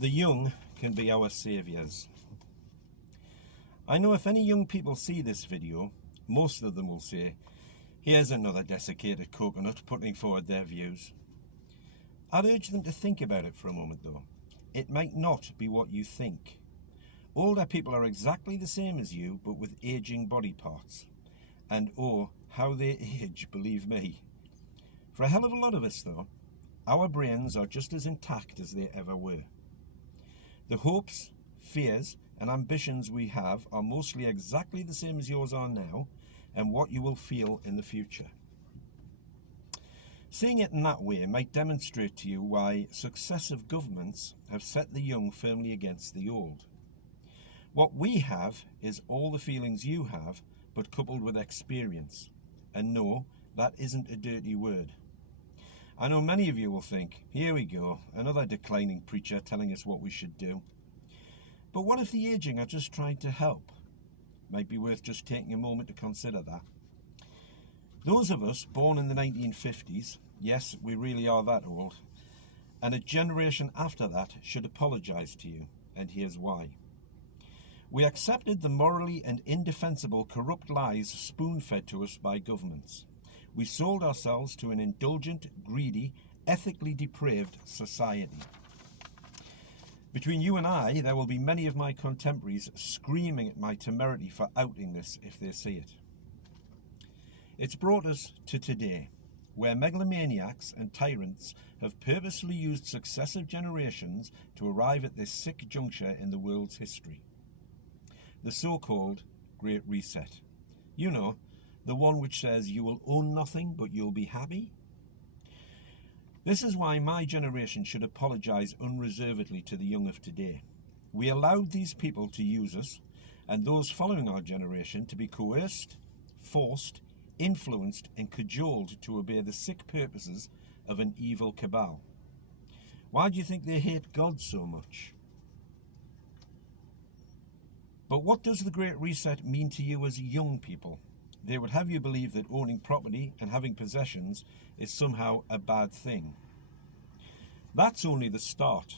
The young can be our saviours. I know if any young people see this video, most of them will say, here's another desiccated coconut putting forward their views. I'd urge them to think about it for a moment though. It might not be what you think. Older people are exactly the same as you, but with aging body parts. And oh, how they age, believe me. For a hell of a lot of us though, our brains are just as intact as they ever were. The hopes, fears and ambitions we have are mostly exactly the same as yours are now and what you will feel in the future. Seeing it in that way might demonstrate to you why successive governments have set the young firmly against the old. What we have is all the feelings you have, but coupled with experience. And no, that isn't a dirty word. I know many of you will think, here we go, another declining preacher telling us what we should do. But what if the aging are just trying to help? Might be worth just taking a moment to consider that. Those of us born in the 1950s, yes, we really are that old, and a generation after that should apologise to you, and here's why. We accepted the morally and indefensible corrupt lies spoon-fed to us by governments. We sold ourselves to an indulgent, greedy, ethically depraved society. Between you and I, there will be many of my contemporaries screaming at my temerity for outing this if they see it. It's brought us to today, where megalomaniacs and tyrants have purposely used successive generations to arrive at this sick juncture in the world's history. The so-called Great Reset. You know, the one which says you will own nothing but you'll be happy. This is why my generation should apologise unreservedly to the young of today. We allowed these people to use us, and those following our generation to be coerced, forced, influenced and cajoled to obey the sick purposes of an evil cabal. Why do you think they hate God so much? But what does the Great Reset mean to you as young people? They would have you believe that owning property and having possessions is somehow a bad thing. That's only the start.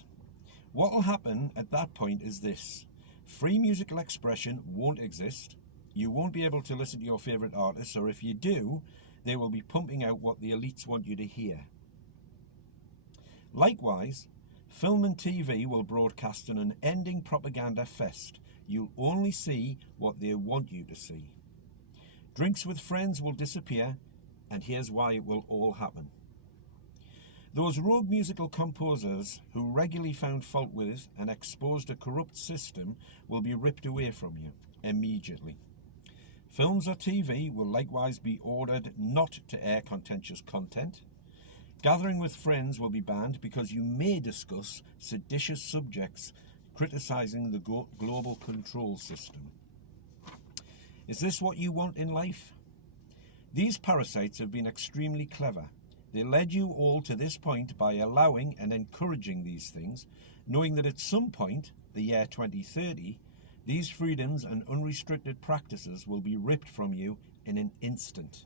What will happen at that point is this. Free musical expression won't exist. You won't be able to listen to your favourite artists, or if you do, they will be pumping out what the elites want you to hear. Likewise, film and TV will broadcast an unending propaganda fest. You'll only see what they want you to see. Drinks with friends will disappear, and here's why it will all happen. Those rogue musical composers who regularly found fault with and exposed a corrupt system will be ripped away from you immediately. Films or TV will likewise be ordered not to air contentious content. Gathering with friends will be banned because you may discuss seditious subjects criticising the global control system. Is this what you want in life? These parasites have been extremely clever. They led you all to this point by allowing and encouraging these things, knowing that at some point, the year 2030, these freedoms and unrestricted practices will be ripped from you in an instant.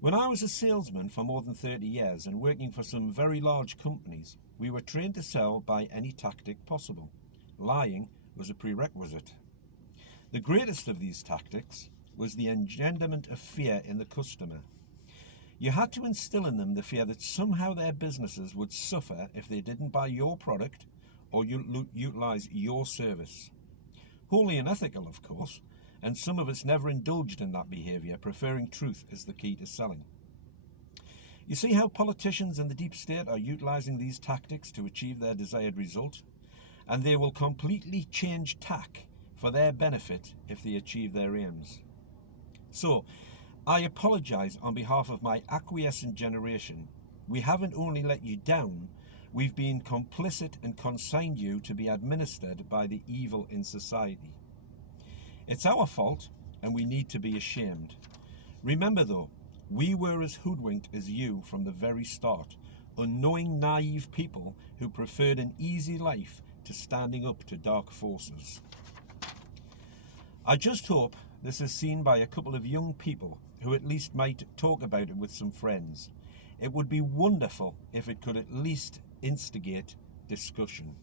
When I was a salesman for more than 30 years and working for some very large companies, we were trained to sell by any tactic possible. Lying was a prerequisite. The greatest of these tactics was the engenderment of fear in the customer. You had to instill in them the fear that somehow their businesses would suffer if they didn't buy your product or utilise your service. Wholly unethical, of course, and some of us never indulged in that behaviour, preferring truth as the key to selling. You see how politicians in the deep state are utilising these tactics to achieve their desired result, and they will completely change tack for their benefit if they achieve their aims. So, I apologise on behalf of my acquiescent generation. We haven't only let you down, we've been complicit and consigned you to be administered by the evil in society. It's our fault, and we need to be ashamed. Remember though, we were as hoodwinked as you from the very start, unknowing, naive people who preferred an easy life to standing up to dark forces. I just hope this is seen by a couple of young people who at least might talk about it with some friends. It would be wonderful if it could at least instigate discussion.